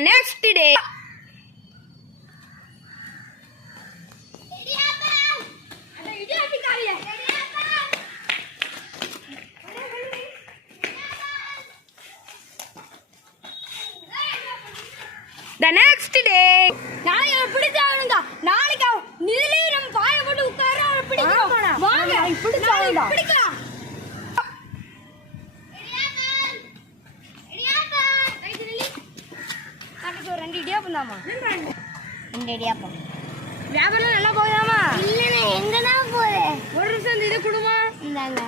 next day. The next day. நாளைக்கு பிடிச்சாங்க நாளைக்கு நிதிலே நம்ம பாய போட்டு உட்கார பிடிக்கும் வாங்க பிடிச்சாங்க பிடிக்கலாம் ரெண்டு இடியாப்பம் தாமா ரெண்டு இடியாப்பம் வியாபாரம் நல்லா போகுதாமா இல்லைண்ணே எங்கதான் போகுது ஒரு நிமிஷம் இதை கொடுமா இந்தாங்க